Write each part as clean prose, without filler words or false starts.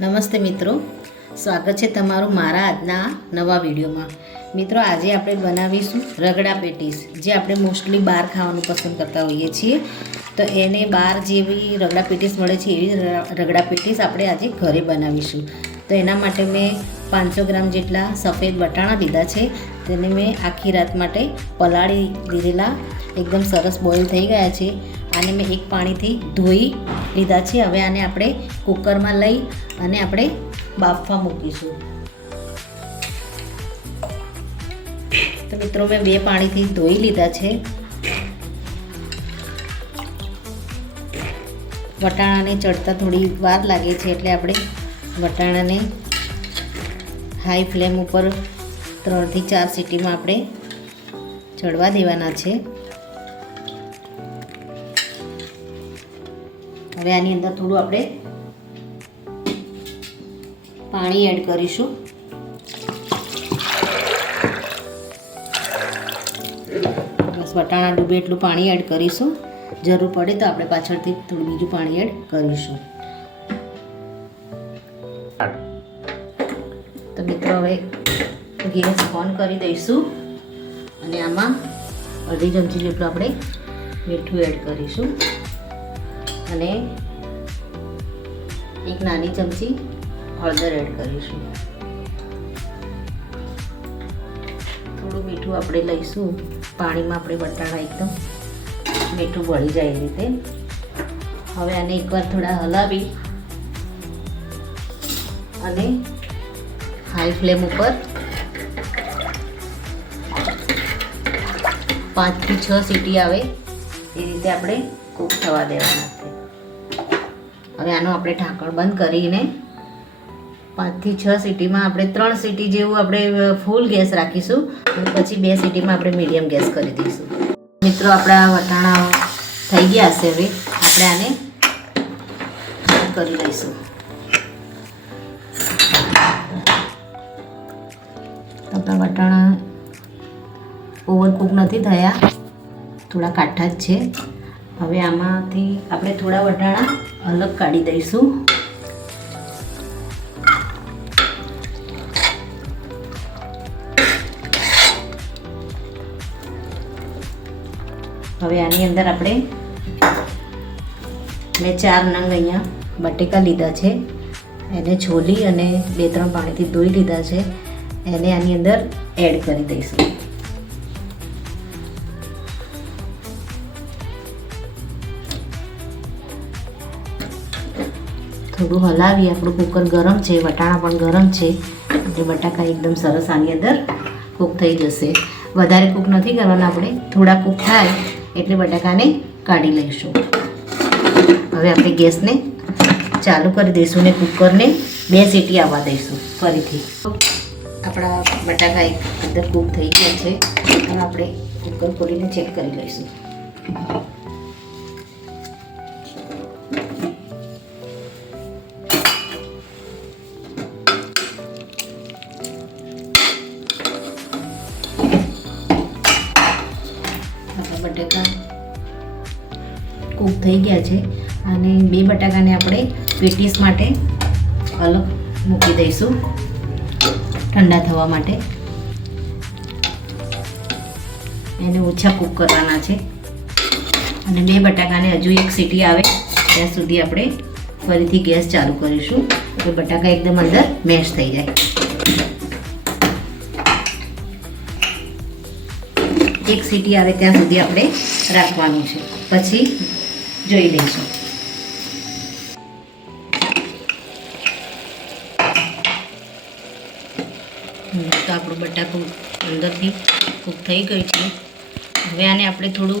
નમસ્તે મિત્રો, સ્વાગત છે તમારું મારા આજના નવા વિડીયોમાં। મિત્રો, આજે આપણે બનાવીશું રગડા પેટીસ, જે આપણે મોસ્ટલી બહાર ખાવાનું પસંદ કરતા હોઈએ છીએ। તો એને બહાર જેવી રગડા પેટીસ મળે છે એવી રગડા પેટીસ આપણે આજે ઘરે બનાવીશું। તો એના માટે મેં 500 ગ્રામ જેટલા સફેદ વટાણા લીધા છે। તેને મેં આખી રાત માટે પલાળી દીધેલા, એકદમ સરસ બોઇલ થઈ ગયા છે। આને મેં એક પાણીથી ધોઈ લીધા છે। હવે આને આપણે કુકરમાં લઈ અને આપણે બાફવા મૂકીશું। તો મિત્રો, મેં 2 પાણીથી ધોઈ લીધા છે। વટાણાને ચડતા થોડી વાર લાગે છે, એટલે આપણે વટાણાને હાઈ ફ્લેમ ઉપર 3 થી 4 સીટીમાં આપણે ચડવા દેવાના છે। હવે આની અંદર થોડું આપણે પાણી એડ કરીશું। બસ વટાણા ડૂબે એટલું પાણી એડ કરીશું। જરૂર પડે તો આપણે પાછળથી થોડું બીજું પાણી એડ કરીશું। તો મિત્રો, હવે ગેસ ઓન કરી દઈશું અને આમાં અડધી ચમચી જેટલું આપણે મીઠું એડ કરીશું અને 1 નાની ચમચી હળદર એડ કરીશું। થોડું મીઠું આપણે લઈશું, પાણીમાં આપણે વટાણા એકદમ મીઠું ભળી જાય એ રીતે। હવે આને એકવાર થોડા હલાવી અને હાઈ ફ્લેમ ઉપર 5 થી 6 સીટી આવે એ રીતે આપણે કૂક થવા દેવાના છે। હવે આનું આપણે ઢાંકણ બંધ કરીને 5 થી 6 સીટીમાં આપણે 3 સીટી જેવું આપણે ફૂલ ગેસ રાખીશું અને પછી 2 સીટીમાં આપણે મીડિયમ ગેસ કરી દઈશું। મિત્રો, આપણા વટાણા થઈ ગયા હશે। હવે આપણે આને કરી લઈશું। આપણા વટાણા ઓવરકુક નથી થયા, થોડા કાઠા જ છે। હવે આમાંથી આપણે થોડા વટાણા અલગ કાઢી દઈશું। હવે આની અંદર આપણે મેં 4 નંગ અહીંયા બટેકા લીધા છે, એને છોલી અને 2-3 પાણીથી ધોઈ લીધા છે। એને આની અંદર એડ કરી દઈશું। થોડું હલાવી, આપણું કુકર ગરમ છે, વટાણા પણ ગરમ છે, એટલે બટાકા એકદમ સરસ આની અંદર કૂક થઈ જશે। વધારે કૂક નથી કરવાના આપણે, થોડા કૂક થાય એટલે બટાકાને કાઢી લઈશું। હવે આપણે ગેસને ચાલુ કરી દઈશું ને કુકરને 2 સીટી આવવા દઈશું ફરીથી। આપણા બટાકા એકદમ કૂક થઈ ગયા છે। હવે આપણે કુકર ખોલીને ચેક કરી લઈશું। બટાકા કૂક થઈ ગયા છે અને 2 બટાકાને આપણે પેટીસ માટે અલગ મૂકી દઈશું ઠંડા થવા માટે। એને ઓછા કૂક કરવાના છે અને 2 બટાકાને હજુ 1 સીટી આવે ત્યાં સુધી આપણે ફરીથી ગેસ ચાલુ કરીશું, તો બટાકા એકદમ અંદર મેશ થઈ જાય। 1 સીટી આવે ત્યાં સુધી આપણે રાખવાનું છે, પછી જોઈ લઈશું। તો આપણું બટાકું અંદરથી કૂક થઈ ગયું છે। હવે આને આપણે થોડું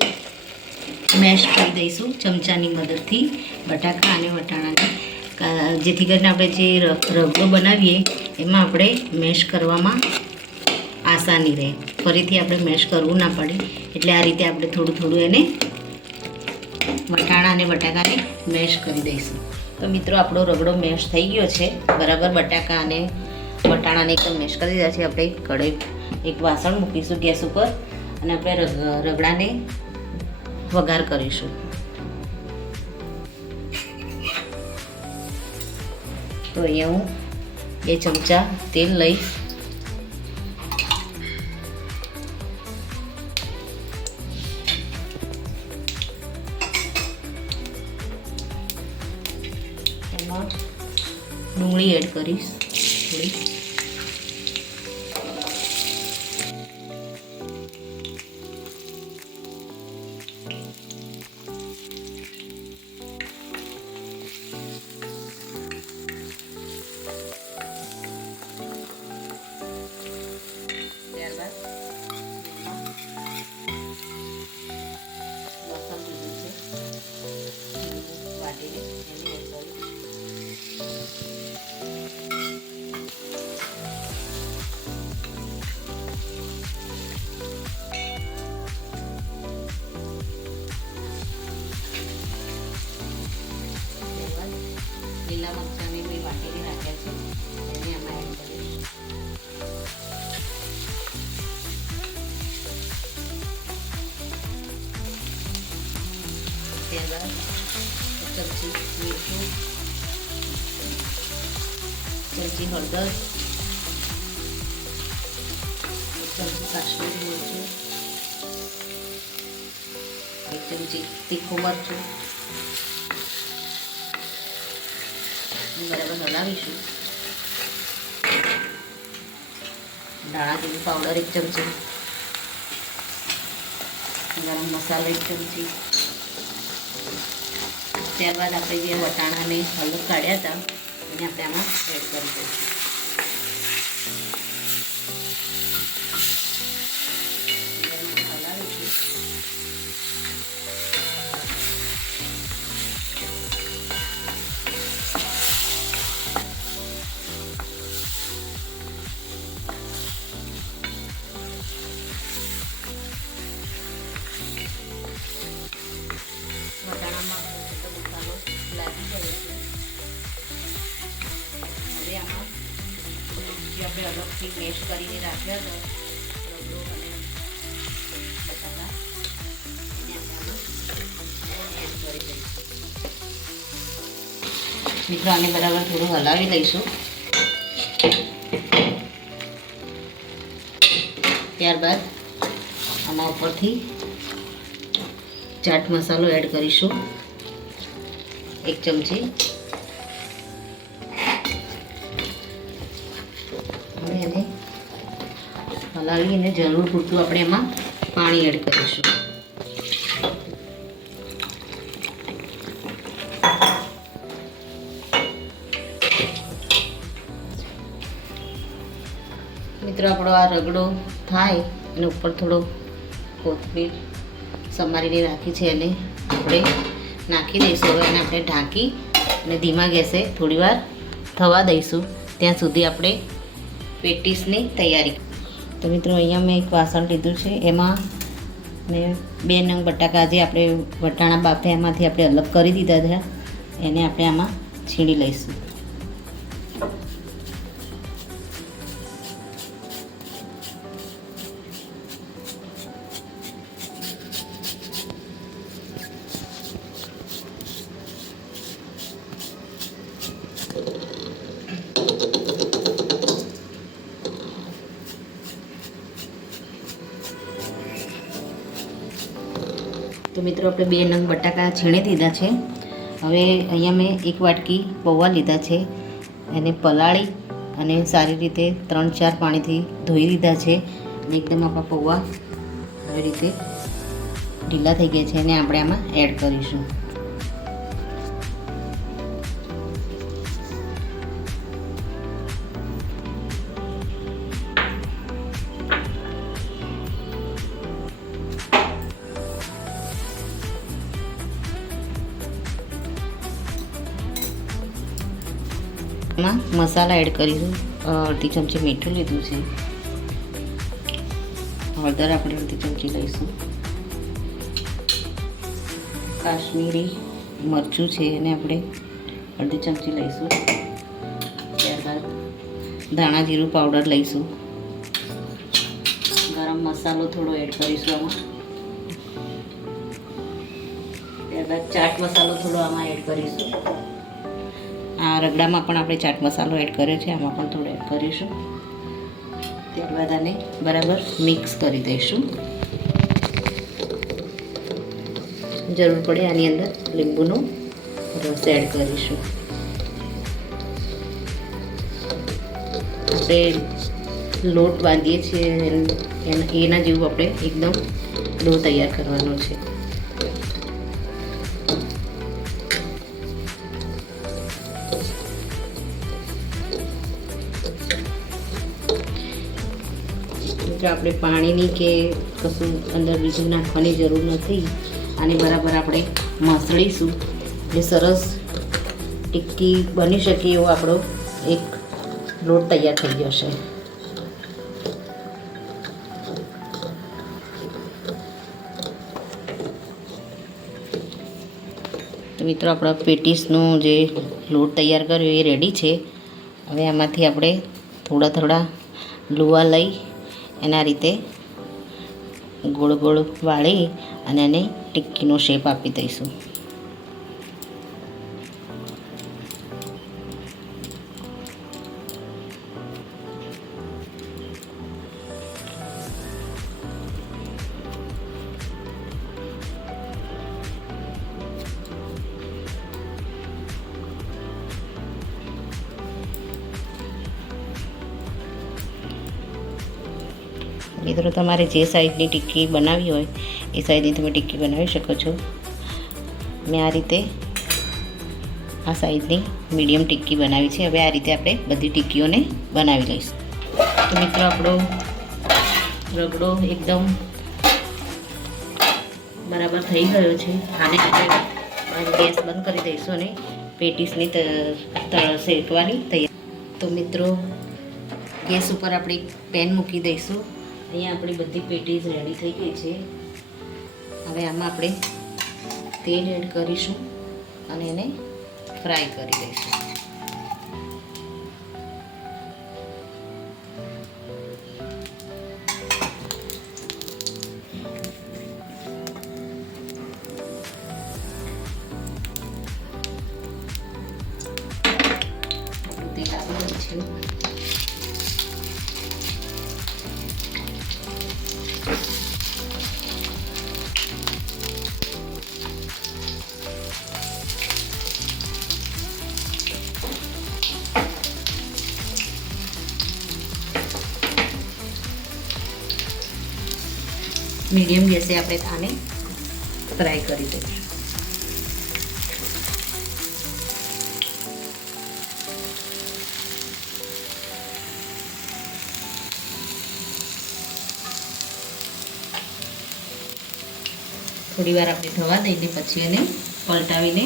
મેશ કરી દઈશું ચમચાની મદદથી, બટાકા અને વટાણાને, જેથી કરીને આપણે જે રગડો બનાવીએ એમાં આપણે મેશ કરવામાં આસાની રહે, ફરીથી આપણે મેશ કરવું ના પડે। એટલે આ રીતે આપણે થોડું થોડું એને વટાણા અને બટાકાને મેશ કરી દઈશું। તો મિત્રો, આપણો રગડો મેશ થઈ ગયો છે બરાબર। બટાકા અને વટાણાને એકદમ મેશ કરી દીધા છે। આપણે કઢાઈ એક વાસણ મૂકીશું ગેસ ઉપર અને આપણે રગડાને વઘાર કરીશું। તો અહીંયા હું 2 ચમચા તેલ લઈશ. એમાં ડુંગળી એડ કરીશ થોડી. ત્યારબાદ લસણ લીધું છે વાટીને એને એડ કરીશ. લીલા મરચાંને મેં વાટીને રાખ્યા છે એને આમાં એડ કરીશ. ત્યારબાદ 1 ચમચી મીઠું, 1 ચમચી હળદર, 1 ચમચી કાશ્મીરી મરચું, 1 ચમચી તીખું મરચું બરાબર હલાવીશું. ધાણા જીરું પાવડર 1 ચમચી, ગરમ મસાલો 1 ચમચી. ત્યારબાદ આપણે જે વટાણાને અલગ કાઢ્યા હતા એને આપણે આમાં એડ કરી દઈશું. હલાવીશું. વટાણામાં મસાલો લાગી ગયો છે. હવે આમાં જે આપણે અલગથી મેશ કરીને રાખ્યા હતા રગડો અને બટાકા એને આપણે આમાં એડ કરી દઈશું. મિત્રો આને બરાબર થોડું હલાવી લઈશું. ત્યારબાદ આમાં ઉપરથી ચાટ મસાલો એડ કરીશું 1 ચમચી. હવે એને હલાવીને જરૂર પૂરતું આપણે એમાં પાણી એડ કરીશું. મિત્રો આપણો આ રગડો થાય અને ઉપર થોડો કોથમીર સમારીને રાખી છે એને આપણે નાખી દઈશું. હવે એને આપણે ઢાંકી અને ધીમા ગેસે થોડીવાર થવા દઈશું. ત્યાં સુધી આપણે પેટીસની તૈયારી. તો મિત્રો અહીંયા મેં એક વાસણ લીધું છે. એમાં મેં 2 નંગ બટાકા જે આપણે વટાણા બાફ્યા એમાંથી આપણે અલગ કરી દીધા હતા એને આપણે આમાં છીણી લઈશું. તો મિત્રો આપણે 2 નંગ બટાકા છીણી દીધા છે. હવે અહીંયા મેં 1 વાટકી પૌવા લીધા છે. એને પલાળી અને સારી રીતે 3-4 પાણીથી ધોઈ લીધા છે. અને એકદમ આપણા પૌવા આવી રીતે ઢીલા થઈ ગયા છે એને આપણે આમાં એડ કરીશું. એમાં મસાલા એડ કરીશું. 1/2 ચમચી મીઠું લીધું છે. હળદર આપણે 1/2 ચમચી લઈશું. કાશ્મીરી મરચું છે એને આપણે 1/2 ચમચી લઈશું. ત્યારબાદ ધાણા જીરું પાવડર લઈશું. ગરમ મસાલો થોડો એડ કરીશું આમાં. ત્યારબાદ ચાટ મસાલો થોડો આમાં એડ કરીશું. આ રગડામાં પણ આપણે ચાટ મસાલો એડ કર્યો છે, આમાં પણ થોડો એડ કરીશું. ત્યારબાદ આને બરાબર મિક્સ કરી દઈશું. જરૂર પડે આની અંદર લીંબુનો રસ એડ કરીશું. આપણે લોટ બાંધીએ છીએ એના જેવું આપણે એકદમ ડો તૈયાર કરવાનો છે. આપણે પાણીની કે કશું અંદર બીજું નાખવાની જરૂર નથી. આને બરાબર આપણે મસળીશું એટલે સરસ ટિક્કી બની શકે એવો આપણો એક લોટ તૈયાર થઈ જશે. તો મિત્રો આપણા પેટીસનો જે લોટ તૈયાર કર્યો એ રેડી છે. હવે આમાંથી આપણે થોડા થોડા લુવા લઈ એના રીતે ગોળ ગોળ વાળી અને એને ટિક્કીનો શેપ આપી દઈશું. મિત્રો તમારે જે સાઈઝની ટિક્કી બનાવવી હોય એ સાઈઝની તમે ટિક્કી બનાવી શકો છો. મેં આ રીતે આ સાઈઝની મીડિયમ ટિક્કી બનાવી છે. હવે આ રીતે આપણે બધી ટિક્કીઓને બનાવી લઈશું. તો મિત્રો આપણો રગડો એકદમ બરાબર થઈ ગયો છે. આને આપણે ગેસ બંધ કરી દઈશું અને પેટીસની શેકવાની તૈયાર. તો મિત્રો ગેસ ઉપર આપણે પેન મૂકી દઈશું. અહીંયા આપણી બધી પેટીસ રેડી થઈ ગઈ છે. હવે આમાં આપણે તેલ એડ કરીશું અને એને ફ્રાય કરી દઈશું. તેલ આવી ગયું છે. મીડિયમ ગેસે આપણે આને ફ્રાય કરી દઈશું. થોડી વાર આપણે થવા દઈને પછી એને પલટાવીને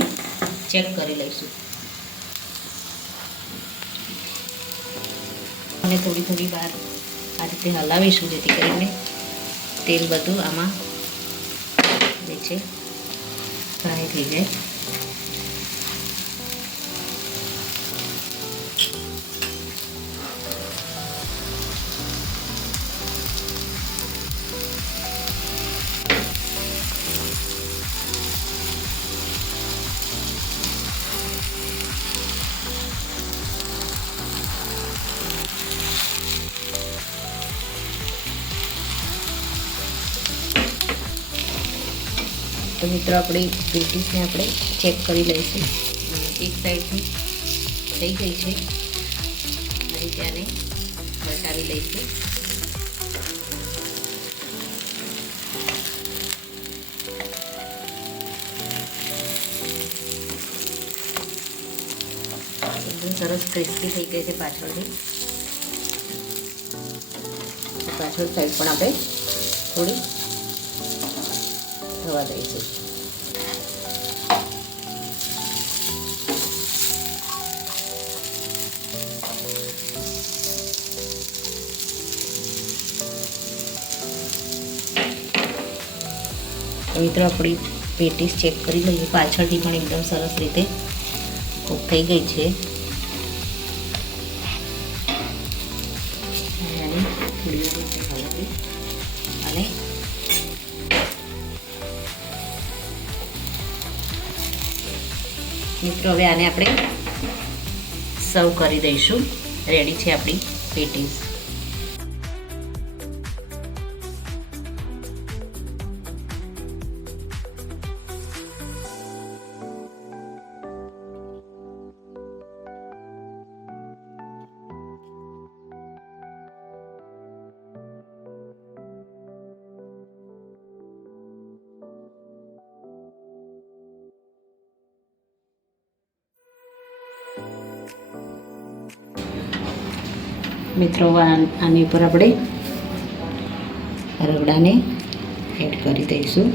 ચેક કરી લઈશું. અને થોડી થોડી વાર આ રીતે હલાવીશું જેથી કરીને તેલ બધું આમાં નીચે ફ્રાય થઈ જાય. તો મિત્રો આપણી પેટીસને આપણે ચેક કરી લઈશું. એક સાઈડથી થઈ ગઈ છે. આ રીતે આને બટાવી લઈશું. એકદમ સરસ ક્રિસ્પી થઈ ગઈ છે પાછળથી. પાછળ સાઈડ પણ આપણે થોડી થવા દઈશું. મિત્રો આપણી પેટીસ ચેક કરી લઈએ. પાછળથી પણ એકદમ સરસ રીતે કૂક થઈ ગઈ છે. અને મિત્રો હવે આને આપણે સર્વ કરી દઈશું. રેડી છે આપણી પેટીસ. મિત્રો આની ઉપર આપણે રગડાને એડ કરી દઈશું.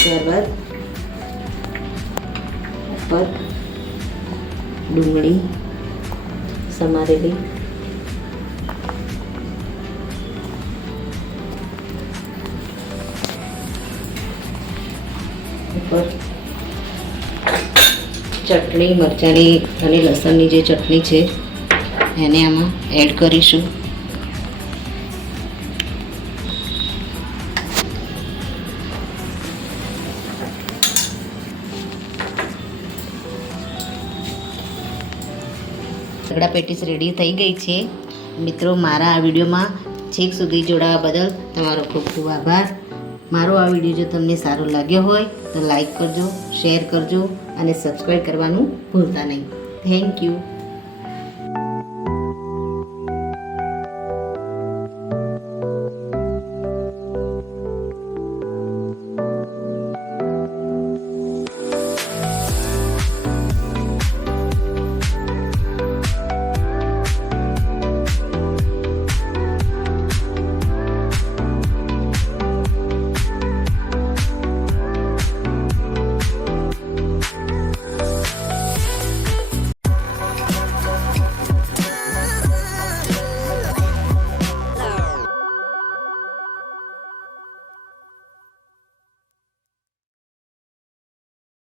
ત્યારબાદ ઉપર ડુંગળી સમારેલી, ઉપર ચટણી મરચાંની અને લસણની જે ચટણી છે એને આમાં એડ કરીશું. રગડા પેટીસ રેડી થઈ ગઈ છે. મિત્રો, મારા આ વિડીયોમાં છેક સુધી જોડાવા બદલ તમારો ખૂબ ખૂબ આભાર. મારો આ વિડીયો જો તમને સારો લાગ્યો હોય તો લાઈક કરજો, શેર કરજો અને સબસ્ક્રાઈબ કરવાનું ભૂલતા નહીં. Thank you.